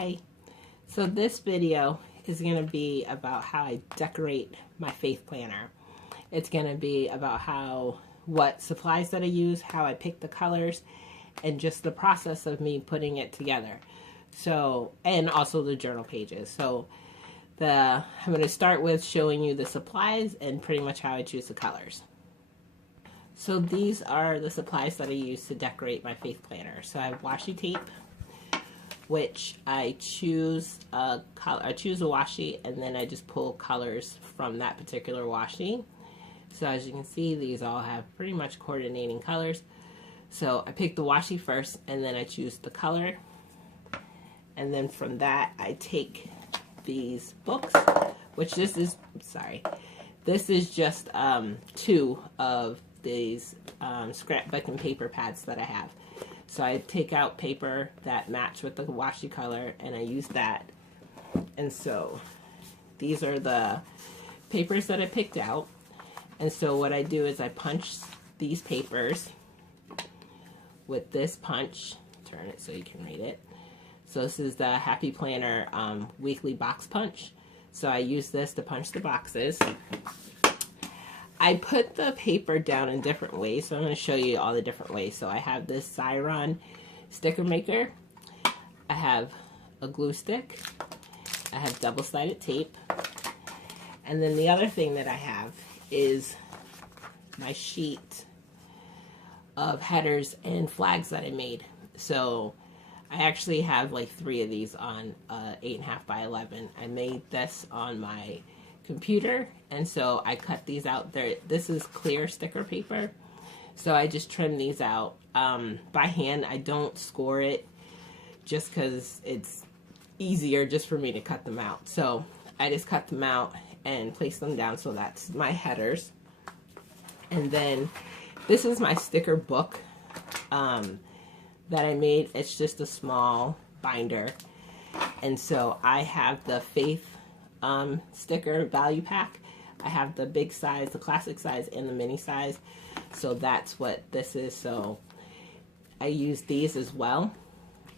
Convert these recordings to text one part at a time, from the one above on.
Hi. So this video is going to be about how I decorate my faith planner. It's going to be about what supplies that I use, how I pick the colors, and just the process of me putting it together. So, and also the journal pages. So I'm going to start with showing you the supplies and pretty much how I choose the colors. So these are the supplies that I use to decorate my faith planner. So I have washi tape, which I choose a color. I choose a washi and then I just pull colors from that particular washi. So as you can see, these all have pretty much coordinating colors. So I pick the washi first and then I choose the color. And then from that, I take these books, which this is just 2 of these scrapbook and paper pads that I have. So I take out paper that match with the washi color and I use that. And so these are the papers that I picked out. And so what I do is I punch these papers with this punch. Turn it so you can read it. So this is the Happy Planner weekly box punch. So I use this to punch the boxes. I put the paper down in different ways, so I'm going to show you all the different ways. So I have this Xyron sticker maker. I have a glue stick. I have double-sided tape. And then the other thing that I have is my sheet of headers and flags that I made. So I actually have like 3 of these on 8.5 by 11. I made this on my computer, and so I cut these out there. This is clear sticker paper, so I just trim these out by hand. I don't score it just because it's easier just for me to cut them out. So I just cut them out and place them down. So that's my headers. And then this is my sticker book that I made. It's just a small binder, and so I have the faith sticker value pack. I have the big size, the classic size, and the mini size. So that's what this is. So I use these as well,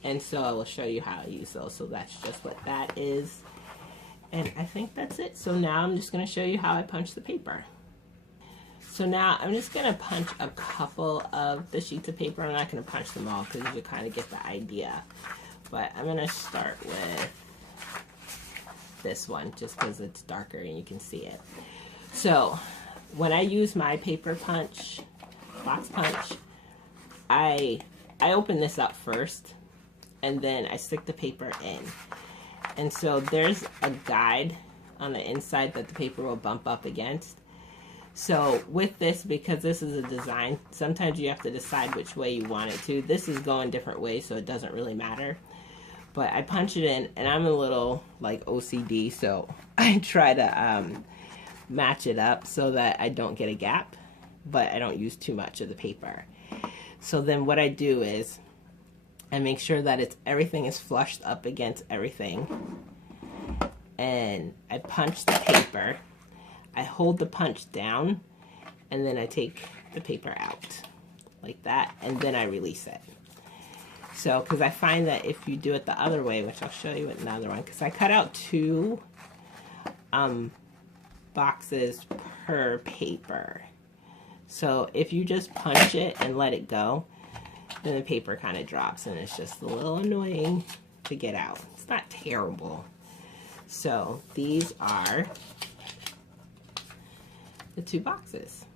and so I will show you how I use those. So that's just what that is, and I think that's it. So now I'm just going to show you how I punch the paper. So now I'm just going to punch a couple of the sheets of paper. I'm not going to punch them all because you kind of get the idea, but I'm going to start with this one just because it's darker and you can see it. So when I use my paper punch, box punch, I open this up first and then I stick the paper in. And so there's a guide on the inside that the paper will bump up against. So with this, because this is a design, sometimes you have to decide which way you want it to. This is going different ways, so it doesn't really matter. But I punch it in, and I'm a little like OCD, so I try to match it up so that I don't get a gap, but I don't use too much of the paper. So then what I do is I make sure that everything is flushed up against everything, and I punch the paper. I hold the punch down, and then I take the paper out like that, and then I release it. So, because I find that if you do it the other way, which I'll show you another one, because I cut out 2 boxes per paper. So if you just punch it and let it go, then the paper kind of drops, and it's just a little annoying to get out. It's not terrible. So these are the 2 boxes.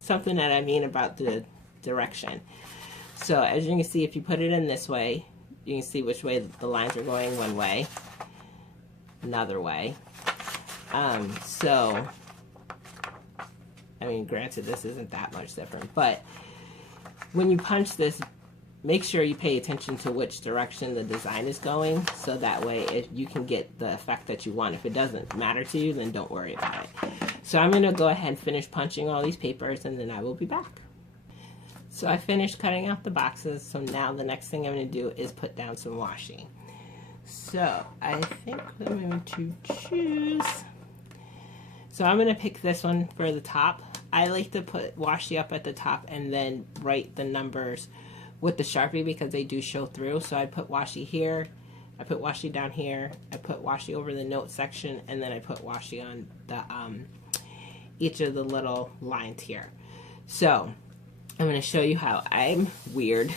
Something that I mean about the direction. So as you can see, if you put it in this way, you can see which way the lines are going, one way, another way. So, I mean, granted, this isn't that much different, but when you punch this, make sure you pay attention to which direction the design is going, so that way you can get the effect that you want. If it doesn't matter to you, then don't worry about it. So I'm going to go ahead and finish punching all these papers, and then I will be back. So I finished cutting out the boxes, so now the next thing I'm going to do is put down some washi. So I think I'm going to choose, so I'm going to pick this one for the top. I like to put washi up at the top and then write the numbers with the Sharpie because they do show through. So I put washi here, I put washi down here, I put washi over the note section, and then I put washi on the each of the little lines here. So I'm going to show you how I'm weird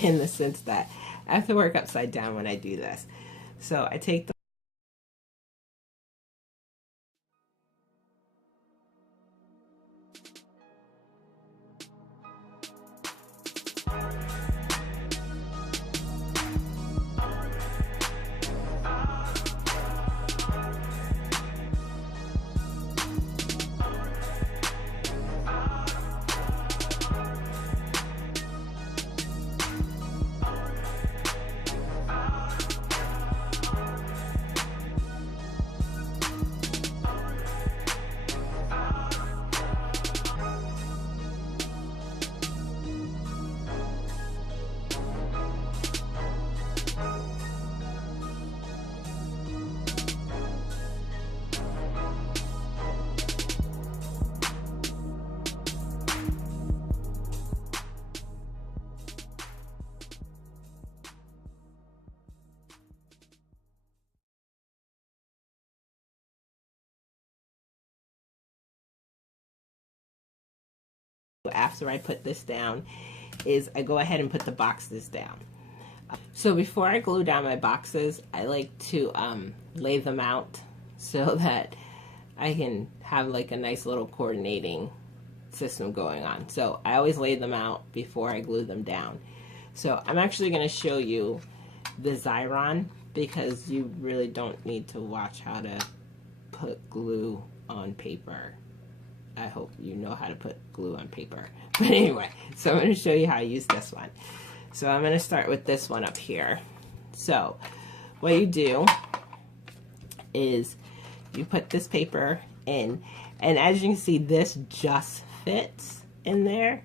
in the sense that I have to work upside down when I do this. So I take the after I put this down is I go ahead and put the boxes down. So before I glue down my boxes, I like to lay them out so that I can have like a nice little coordinating system going on. So I always lay them out before I glue them down. So I'm actually going to show you the Xyron because you really don't need to watch how to put glue on paper. I hope you know how to put glue on paper. But anyway, so I'm going to show you how I use this one. So I'm going to start with this one up here. So what you do is you put this paper in, and as you can see, this just fits in there.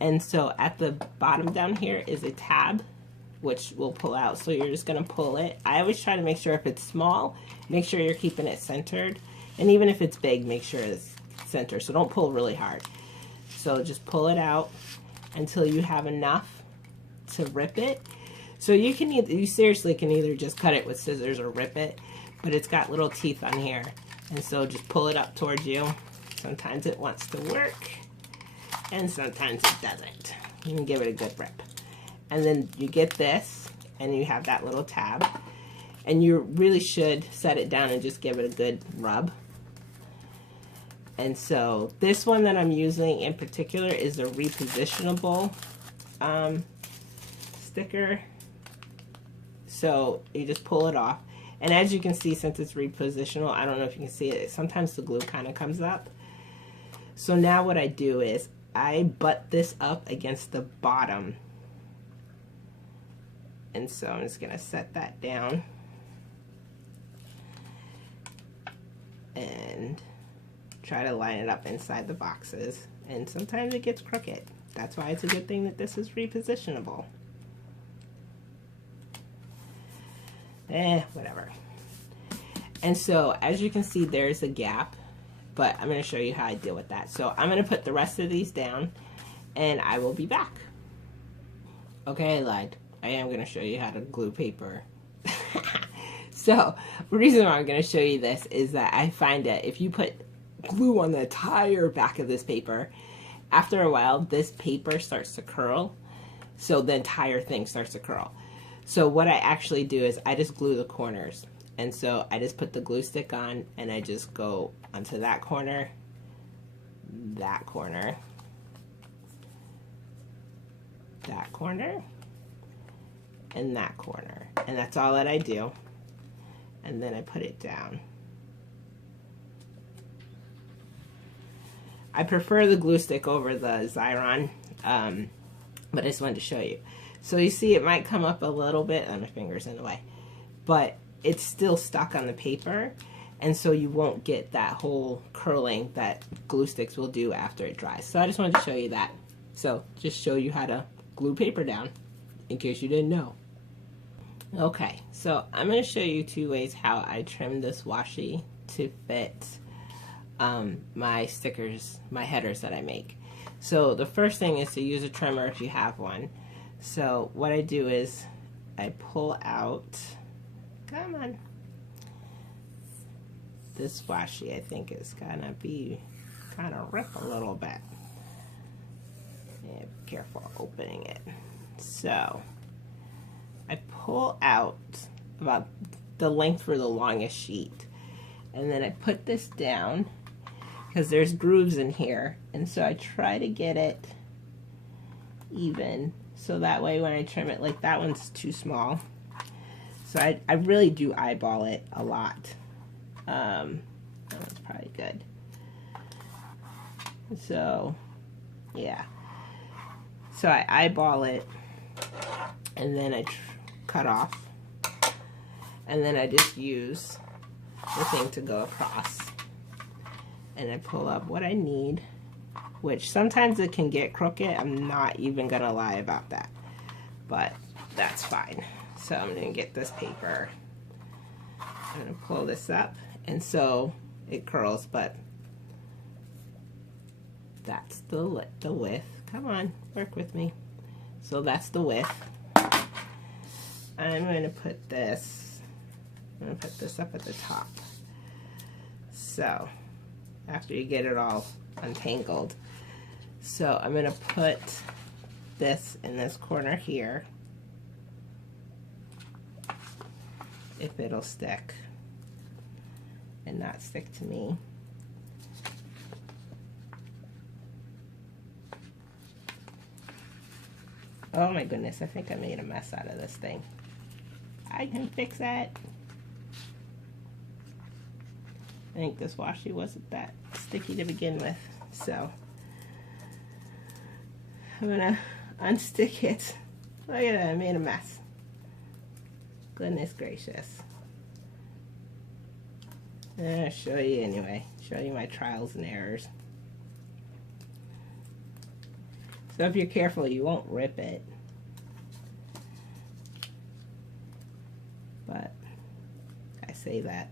And so at the bottom down here is a tab, which will pull out. So you're just going to pull it. I always try to make sure if it's small, make sure you're keeping it centered. And even if it's big, make sure it's centered. So don't pull really hard. So just pull it out until you have enough to rip it. So you can you seriously can either just cut it with scissors or rip it, but it's got little teeth on here. And so just pull it up towards you. Sometimes it wants to work and sometimes it doesn't. You can give it a good rip. And then you get this and you have that little tab, and you really should set it down and just give it a good rub. And so this one that I'm using in particular is a repositionable sticker. So you just pull it off. And as you can see, since it's repositional, I don't know if you can see it, sometimes the glue kind of comes up. So now what I do is I butt this up against the bottom. And so I'm just going to set that down. And try to line it up inside the boxes, and sometimes it gets crooked. That's why it's a good thing that this is repositionable. Whatever. And so as you can see, there's a gap, but I'm going to show you how I deal with that. So I'm going to put the rest of these down and I will be back. Okay, I lied. I am going to show you how to glue paper. So the reason why I'm going to show you this is that I find that if you put glue on the entire back of this paper, after a while this paper starts to curl, so the entire thing starts to curl. So what I actually do is I just glue the corners, and so I just put the glue stick on and I just go onto that corner, that corner, that corner, and that corner, and that's all that I do. And then I put it down. I prefer the glue stick over the Xyron, but I just wanted to show you. So you see it might come up a little bit, and my finger's in the way, but it's still stuck on the paper, and so you won't get that whole curling that glue sticks will do after it dries. So I just wanted to show you that. So just show you how to glue paper down in case you didn't know. Okay, so I'm going to show you 2 ways how I trim this washi to fit my stickers, my headers that I make. So the first thing is to use a trimmer if you have one. So what I do is I pull out, come on, this washi I think is gonna be kind of rip a little bit. Yeah, be careful opening it. So I pull out about the length for the longest sheet, and then I put this down because there's grooves in here, and so I try to get it even so that way when I trim it, like that one's too small, so I really do eyeball it a lot. That one's probably good. So yeah, so I eyeball it, and then I cut off, and then I just use the thing to go across, and I pull up what I need, which sometimes it can get crooked. I'm not even gonna lie about that, but that's fine. So I'm gonna get this paper, I'm gonna pull this up, and so it curls, but that's the width. Come on, work with me. So that's the width. I'm going to put this, I'm going to put this up at the top. So after you get it all untangled, so I'm going to put this in this corner here, if it'll stick and not stick to me. Oh my goodness, I think I made a mess out of this thing. I can fix that. I think this washi wasn't that sticky to begin with, so I'm gonna unstick it. Look at that, I made a mess. Goodness gracious. I'll show you anyway. Show you my trials and errors. So if you're careful, you won't rip it. But I say that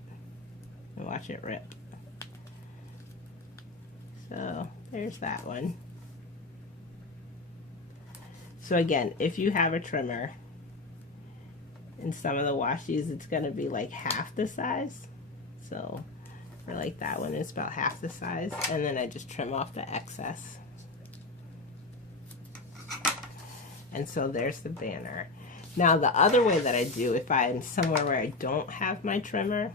and watch it rip. So there's that one. So again, if you have a trimmer, in some of the washis it's going to be like half the size. So for like that one, it's about half the size. And then I just trim off the excess. And so there's the banner. Now the other way that I do, if I'm somewhere where I don't have my trimmer,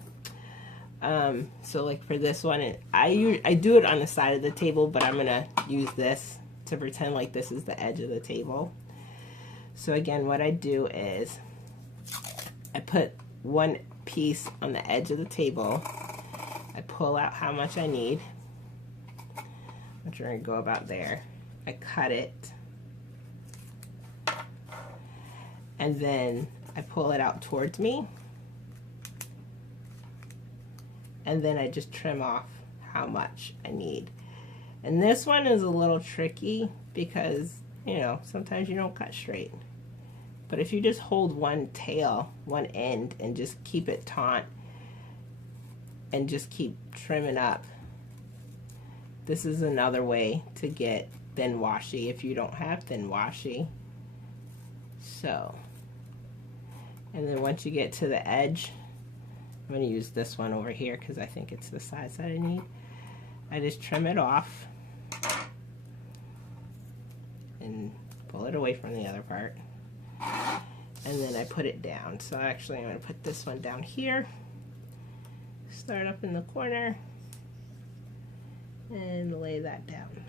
so like for this one, I do it on the side of the table, but I'm gonna use this to pretend like this is the edge of the table. So again, what I do is I put one piece on the edge of the table. I pull out how much I need. I'm trying to go about there. I cut it. And then I pull it out towards me, and then I just trim off how much I need. And this one is a little tricky because, you know, sometimes you don't cut straight. But if you just hold one tail, one end, and just keep it taut and just keep trimming up, this is another way to get thin washi if you don't have thin washi. So, and then once you get to the edge, I'm going to use this one over here because I think it's the size that I need. I just trim it off and pull it away from the other part, and then I put it down. So actually I'm going to put this one down here, start up in the corner, and lay that down.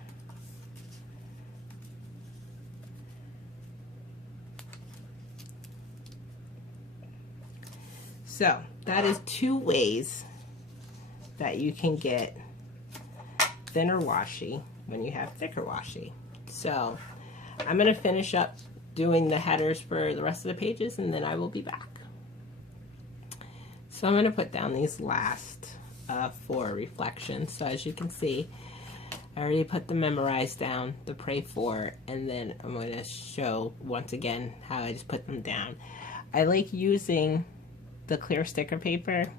So that is 2 ways that you can get thinner washi when you have thicker washi. So I'm going to finish up doing the headers for the rest of the pages, and then I will be back. So I'm going to put down these last 4 reflections. So as you can see, I I already put the memorize down, the pray for, and then I'm going to show once again how I just put them down. I like using the clear sticker paper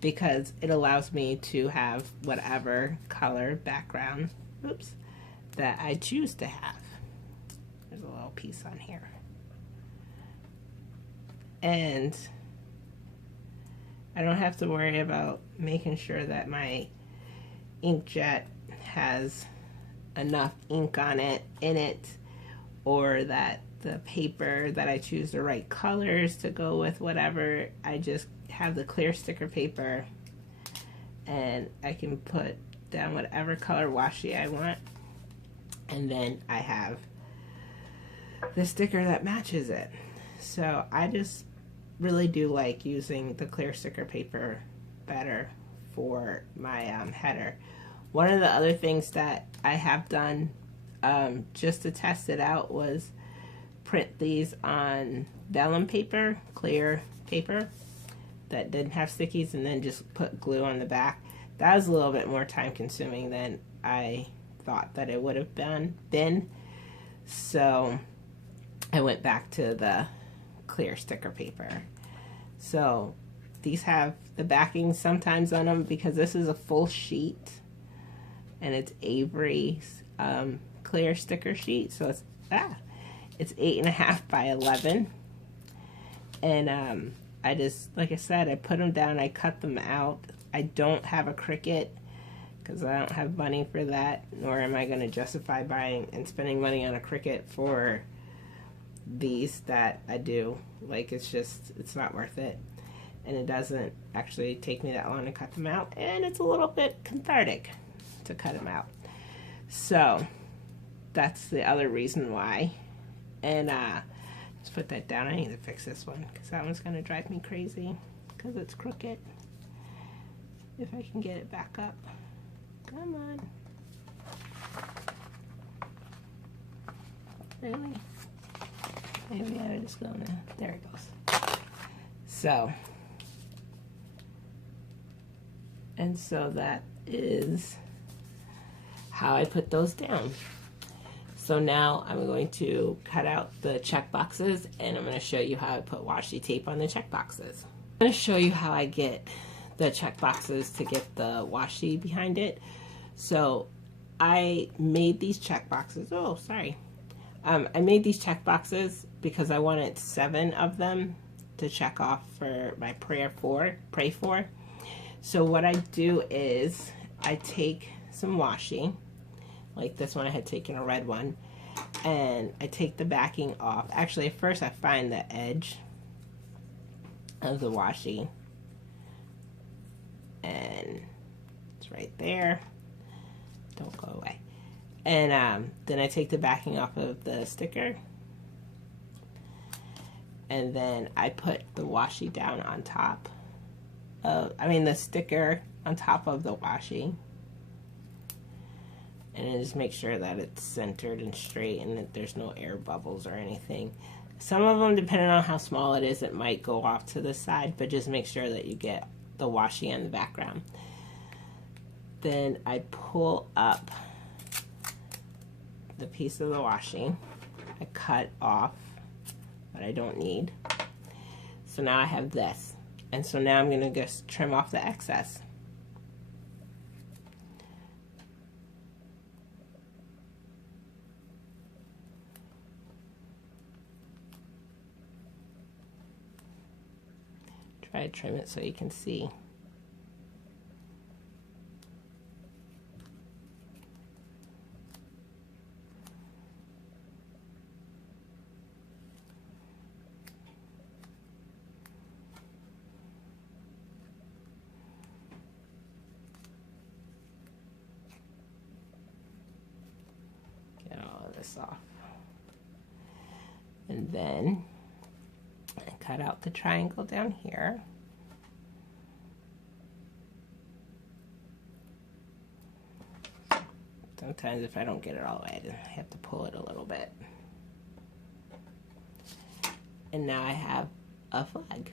because it allows me to have whatever color background, oops, that I choose to have. There's a little piece on here. And I don't have to worry about making sure that my inkjet has enough ink on it, in it, or that the paper that I choose the right colors to go with whatever. I just have the clear sticker paper and I can put down whatever color washi I want, and then I have the sticker that matches it. So I just really do like using the clear sticker paper better for my header. One of the other things that I have done just to test it out was print these on vellum paper, clear paper that didn't have stickies, and then just put glue on the back. That was a little bit more time consuming than I thought that it would have been. So I went back to the clear sticker paper. So these have the backing sometimes on them because this is a full sheet and it's Avery's clear sticker sheet. So it's 8.5 by 11. And I just, like I said, I put them down, I cut them out. I don't have a Cricut because I don't have money for that, nor am I going to justify buying and spending money on a Cricut for these that I do. Like, it's not worth it. And it doesn't actually take me that long to cut them out, and it's a little bit cathartic to cut them out. So that's the other reason why. And let's put that down. I need to fix this one because that one's going to drive me crazy because it's crooked. If I can get it back up. Come on. Really? Maybe I just go now. There it goes. So, and so that is how I put those down. So now I'm going to cut out the check boxes, and I'm going to show you how I put washi tape on the check boxes. I'm going to show you how I get the check boxes to get the washi behind it. So I made these check boxes. Oh, sorry. I made these check boxes because I wanted 7 of them to check off for my pray for. So what I do is I take some washi, like this one I had taken a red one, and I take the backing off. Actually, at first I find the edge of the washi, and it's right there. Don't go away. And then I take the backing off of the sticker, and then I put the washi down on top of, the sticker on top of the washi, and then just make sure that it's centered and straight and that there's no air bubbles or anything. Some of them, depending on how small it is, it might go off to the side, but just make sure that you get the washi in the background. Then I pull up the piece of the washi. I cut off what I don't need. So now I have this. And so now I'm going to just trim off the excess. Try to trim it so you can see. Off, and then I cut out the triangle down here. Sometimes if I don't get it all the way, I have to pull it a little bit. And now I have a flag.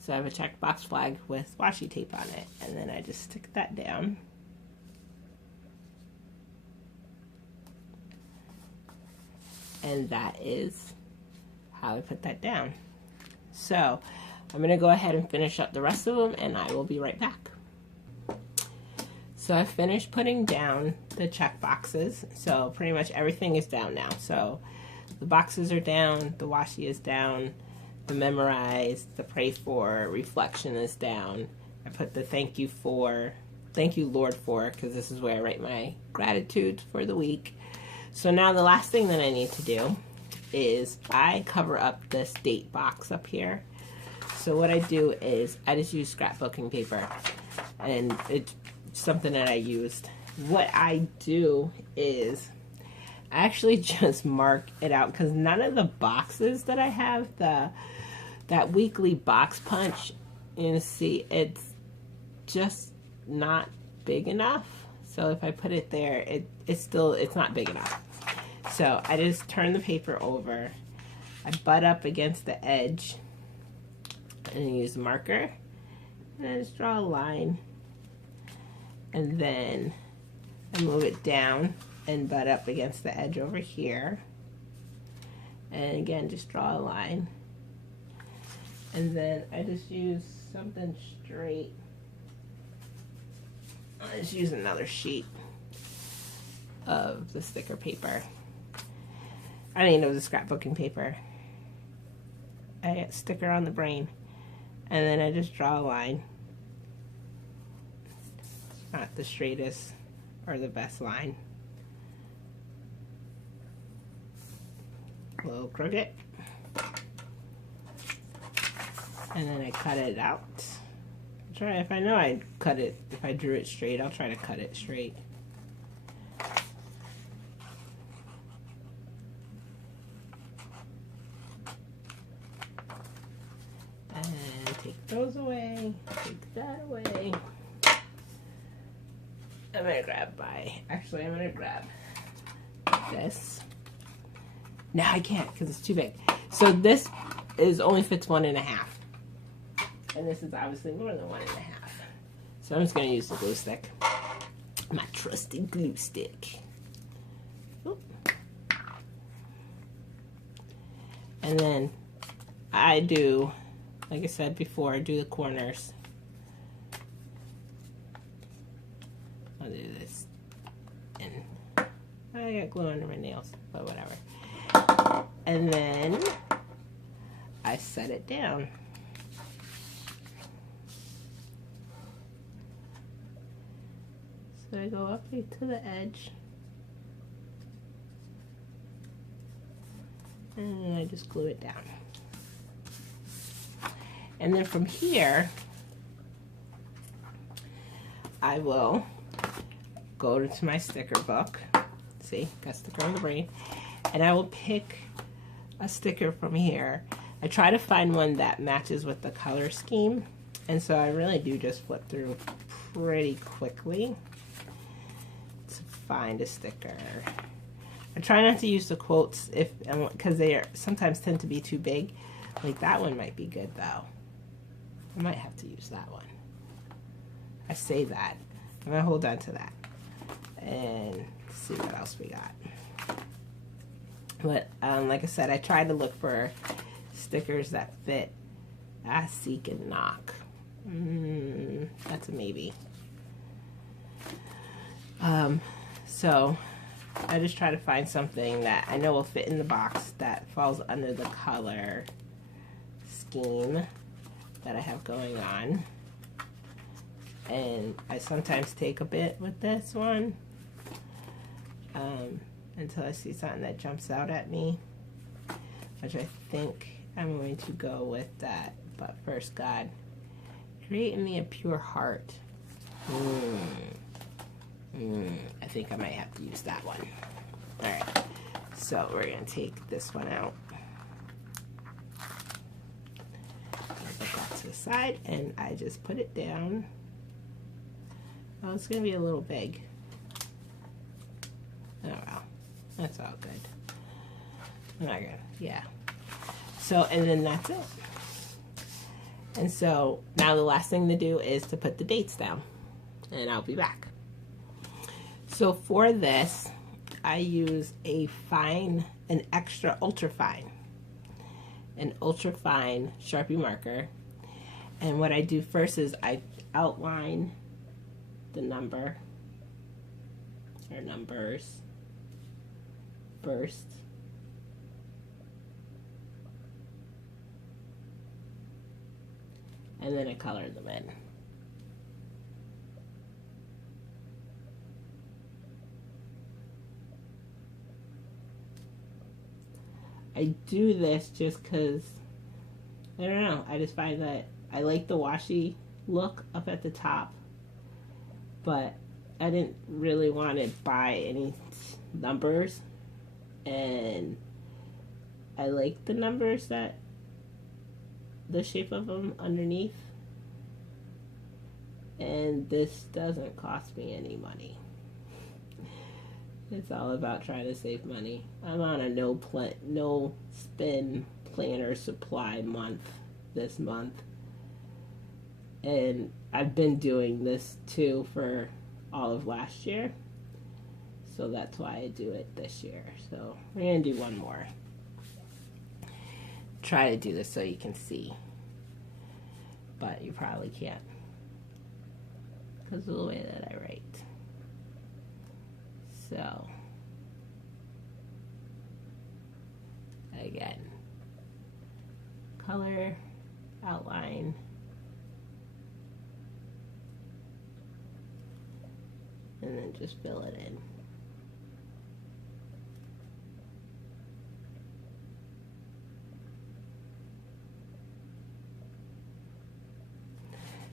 So I have a checkbox flag with washi tape on it, and then I just stick that down. And that is how I put that down. So I'm going to go ahead and finish up the rest of them, and I will be right back. So I finished putting down the check boxes. So pretty much everything is down now. So the boxes are down, the washi is down, the memorize, the pray for, reflection is down. I put the thank you Lord for, because this is where I write my gratitude for the week. So now the last thing that I need to do is I cover up this date box up here. So what I do is I just use scrapbooking paper, and it's something that I used. What I do is I actually just mark it out, because none of the boxes that I have, that weekly box punch, you see, it's just not big enough. So if I put it there, it's not big enough. So I just turn the paper over, I butt up against the edge, and use a marker, and I just draw a line, and then I move it down and butt up against the edge over here, and again just draw a line, and then I just use something straight. I just use another sheet of the sticker paper. I didn't know it was scrapbooking paper. I got sticker on the brain, and then I just draw a line. It's not the straightest or the best line. A little crooked, and then I cut it out. If I know I cut it, if I drew it straight, I'll try to cut it straight. And take those away, take that away. I'm gonna grab this. No, I can't because it's too big. So this only fits 1.5. And this is obviously more than 1.5. So I'm just going to use the glue stick. My trusty glue stick. Oop. And then I do, like I said before, I do the corners. I'll do this. And I got glue under my nails, but whatever. And then I set it down. So I go up to the edge, and then I just glue it down. And then from here, I will go to my sticker book. See, got sticker on the brain. And I will pick a sticker from here. I try to find one that matches with the color scheme. And so I really do just flip through pretty quickly to find a sticker. I try not to use the quotes because they sometimes tend to be too big. Like that one might be good though. I might have to use that one. I say that. I'm gonna hold on to that and see what else we got. But like I said, I try to look for stickers that fit. Seek and knock. That's a maybe. So I just try to find something that I know will fit in the box that falls under the color scheme that I have going on. And I sometimes take a bit with this one until I see something that jumps out at me, which I think I'm going to go with that. But first, God, create in me a pure heart. I think I might have to use that one. Alright, so we're going to take this one out. Put that to the side, and I just put it down. Oh, it's going to be a little big. Oh well, that's all good. I'm not gonna, yeah. So, and then that's it. And so now the last thing to do is to put the dates down, and I'll be back. So for this, I use a fine an extra ultra fine Sharpie marker. And what I do first is I outline the number or numbers first. And then I color them in. I do this just because, I don't know, I just find that I like the washi look up at the top, but I didn't really want to buy any numbers, and I like the numbers that the shape of them underneath, and this doesn't cost me any money. It's all about trying to save money. I'm on a no spin planner supply month this month, and I've been doing this too for all of last year, so that's why I do it this year. So we're gonna do one more. Try to do this so you can see, but you probably can't because of the way that I write. So again, color, outline, and then just fill it in.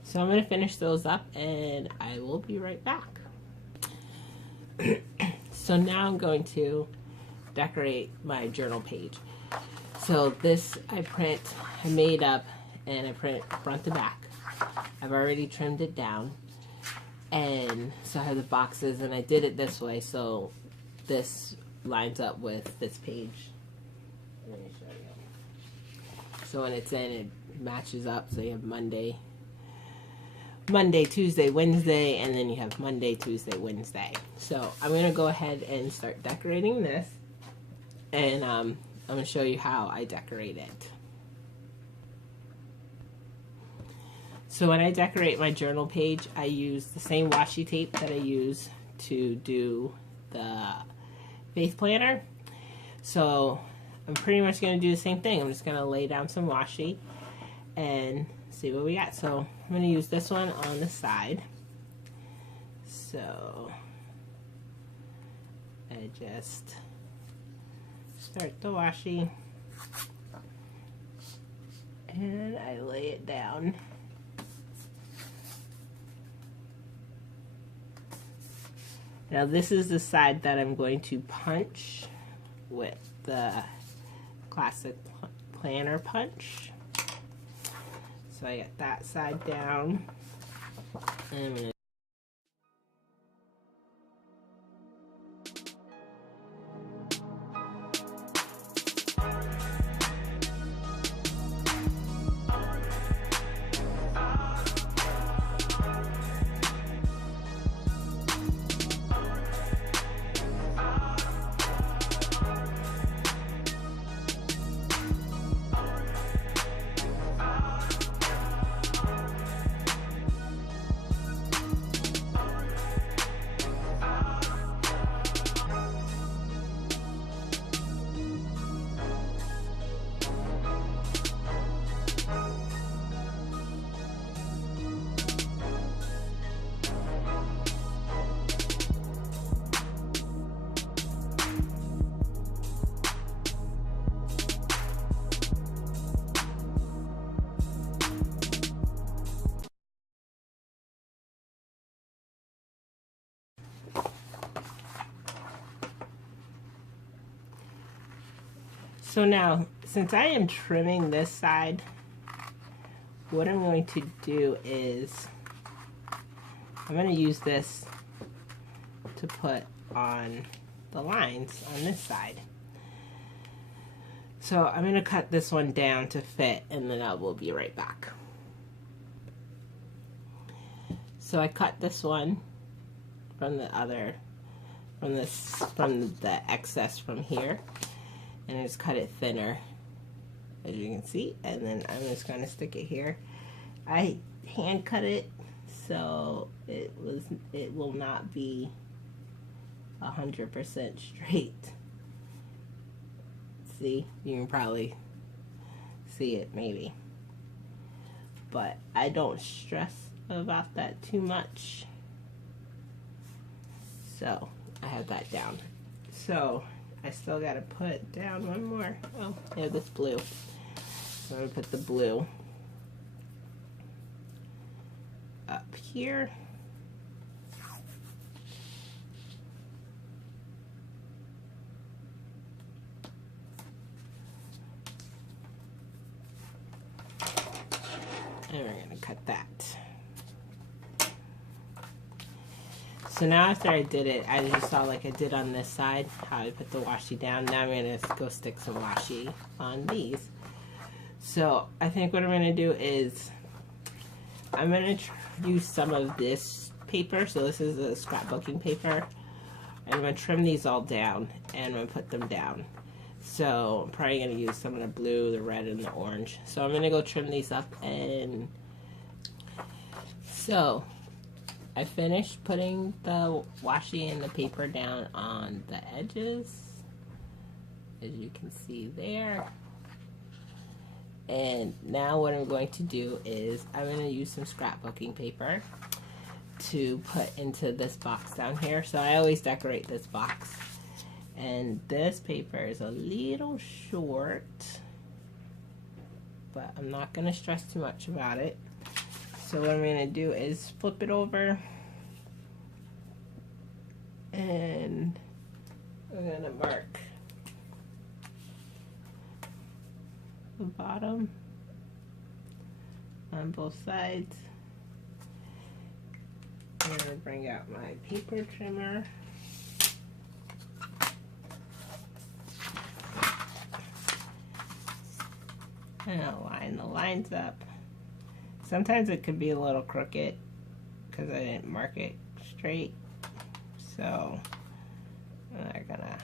So I'm going to finish those up and I will be right back. So now I'm going to decorate my journal page. So this I made up and I print front to back. I've already trimmed it down, and so I have the boxes, and I did it this way so this lines up with this page. Let me show you. So when it's in, it matches up. So you have Monday, Tuesday, Wednesday, and then you have Monday, Tuesday, Wednesday. So I'm going to go ahead and start decorating this, and I'm going to show you how I decorate it. So when I decorate my journal page, I use the same washi tape that I use to do the faith planner. So I'm pretty much going to do the same thing. I'm just going to lay down some washi and see what we got. So I'm going to use this one on the side. So I just start the washi and I lay it down. Now this is the side that I'm going to punch with the classic planner punch. So I got that side down, and I'm gonna So now, since I am trimming this side, what I'm going to do is I'm going to use this to put on the lines on this side. So I'm going to cut this one down to fit, and then I will be right back. So I cut this one from the other, from the excess from here. and just cut it thinner, as you can see, and then I'm just going to stick it here. I hand cut it, so it will not be 100% straight. See, you can probably see it maybe, but I don't stress about that too much. So I have that down. So I still got to put down one more. Oh, I have this blue. So I'm going to put the blue up here. And we're going to cut that. So now after I did it, I just saw like I did on this side, how I put the washi down. Now I'm going to go stick some washi on these. So I think what I'm going to do is I'm going to use some of this paper. So this is a scrapbooking paper. And I'm going to trim these all down and I'm going to put them down. So I'm probably going to use some of the blue, the red, and the orange. So I'm going to go trim these up. And so I finished putting the washi and the paper down on the edges, as you can see there. And now what I'm going to do is I'm going to use some scrapbooking paper to put into this box down here. So I always decorate this box. And this paper is a little short, but I'm not going to stress too much about it. So what I'm going to do is flip it over, and I'm going to mark the bottom on both sides. I'm going to bring out my paper trimmer. And I'll line the lines up. Sometimes it could be a little crooked because I didn't mark it straight. So I'm not gonna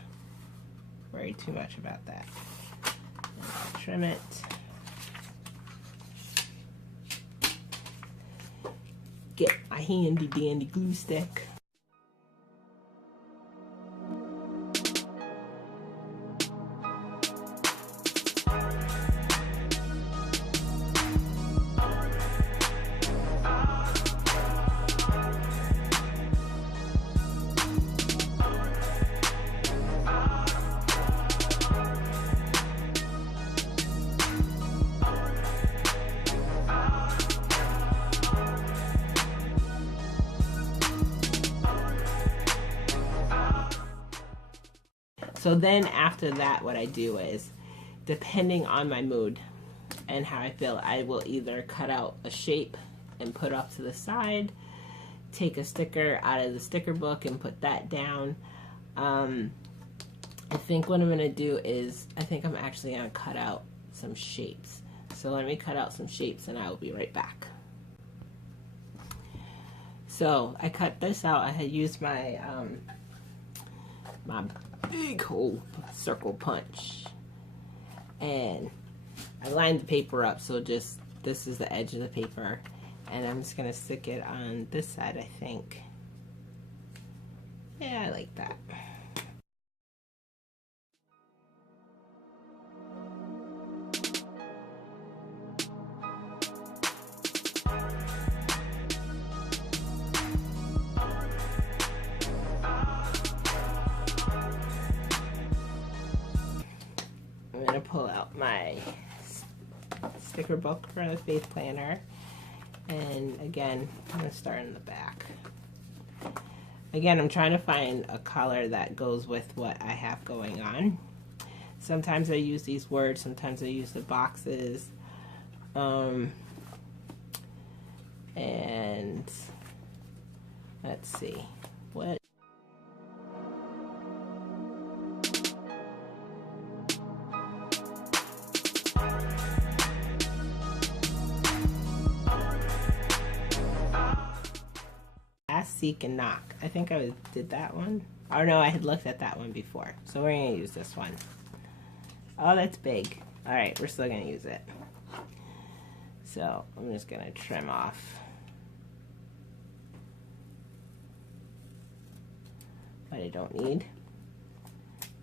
worry too much about that. And I'll trim it. Get my handy dandy glue stick. So then after that, what I do is, depending on my mood and how I feel, I will either cut out a shape and put off to the side, take a sticker out of the sticker book and put that down. I think what I'm going to do is, I think I'm actually going to cut out some shapes. So let me cut out some shapes and I will be right back. So I cut this out. I had used my my big hole circle punch, and I lined the paper up, so just this is the edge of the paper, and I'm just gonna stick it on this side. I think, yeah, I like that. I'm going to pull out my sticker book for the faith planner, and again I'm going to start in the back. Again, I'm trying to find a color that goes with what I have going on. Sometimes I use these words, sometimes I use the boxes, and let's see what. Seek and knock. I think I did that one. Or no, I had looked at that one before. So we're going to use this one. Oh, that's big. All right, we're still gonna use it. So I'm just gonna trim off what I don't need.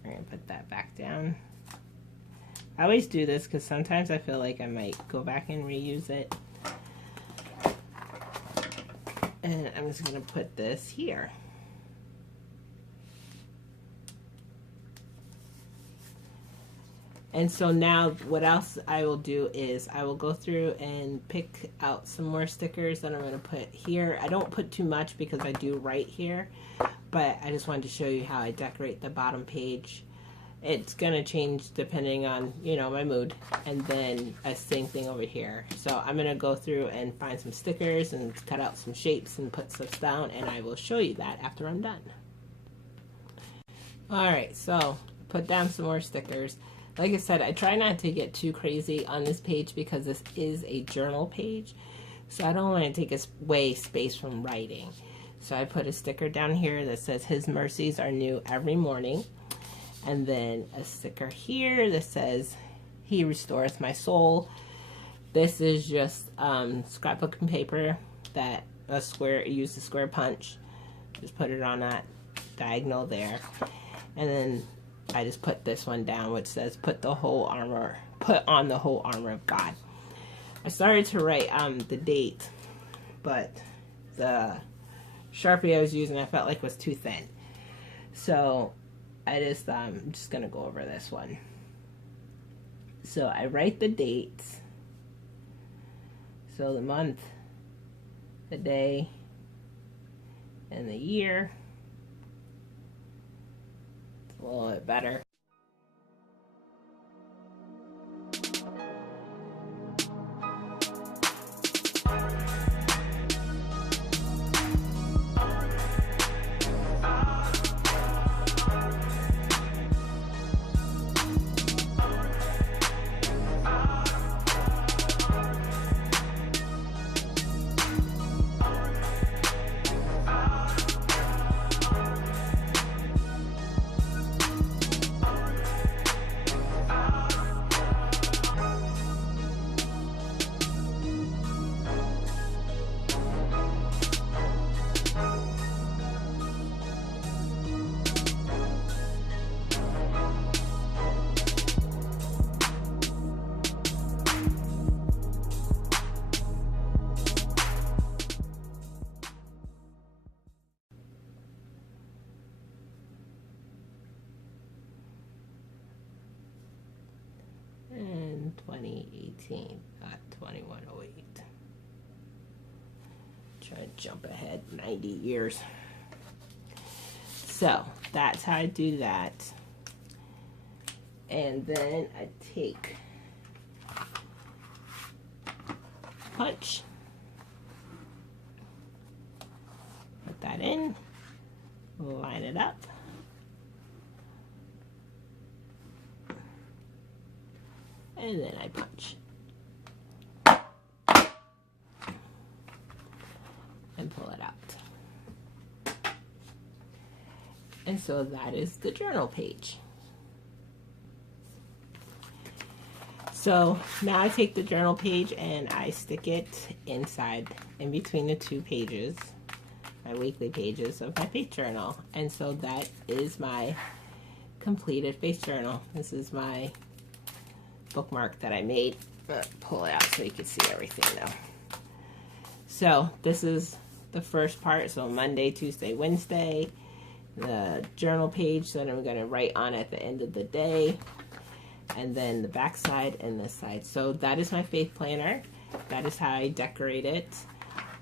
We're gonna put that back down. I always do this because sometimes I feel like I might go back and reuse it. And I'm just gonna put this here. And so now what else I will do is I will go through and pick out some more stickers that I'm going to put here. I don't put too much because I do write here, but I just wanted to show you how I decorate the bottom page. It's going to change depending on, you know, my mood. And then a same thing over here. So I'm going to go through and find some stickers and cut out some shapes and put stuff down, and I will show you that after I'm done. Alright, so put down some more stickers. Like I said, I try not to get too crazy on this page because this is a journal page. So I don't want to take away space from writing. So I put a sticker down here that says His mercies are new every morning. And then a sticker here that says He restores my soul. This is just scrapbooking paper that use a square punch. Just put it on that diagonal there. And then I just put this one down which says put on the whole armor of God. I started to write the date, but the Sharpie I was using I felt like was too thin. So I'm just gonna go over this one. So I write the dates. So the month, the day, and the year. A little bit better. And 2018, not 2108. Try to jump ahead 90 years. So that's how I do that. And then I take punch, put that in, line it up. And then I punch. And pull it out. And so that is the journal page. So now I take the journal page and I stick it inside, in between the two pages, my weekly pages of my face journal. And so that is my completed face journal. This is my bookmark that I made. Pull it out so you can see everything now. So this is the first part. So Monday, Tuesday, Wednesday, the journal page that I'm going to write on at the end of the day, and then the back side and this side. So that is my faith planner. That is how I decorate it.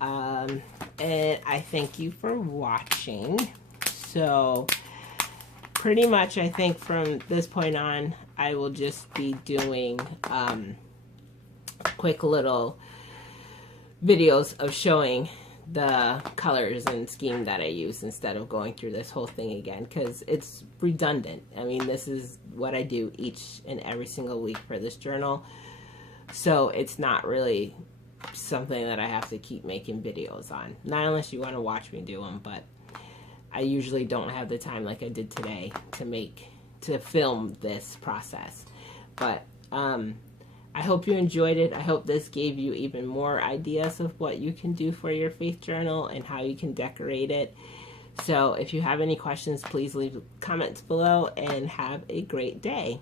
And I thank you for watching. So pretty much I think from this point on I will just be doing quick little videos of showing the colors and scheme that I use instead of going through this whole thing again, because it's redundant. I mean, this is what I do each and every single week for this journal, so it's not really something that I have to keep making videos on. Not unless you want to watch me do them, but I usually don't have the time like I did today to film this process. But I hope you enjoyed it. I hope this gave you even more ideas of what you can do for your faith journal and how you can decorate it. So if you have any questions, please leave comments below and have a great day.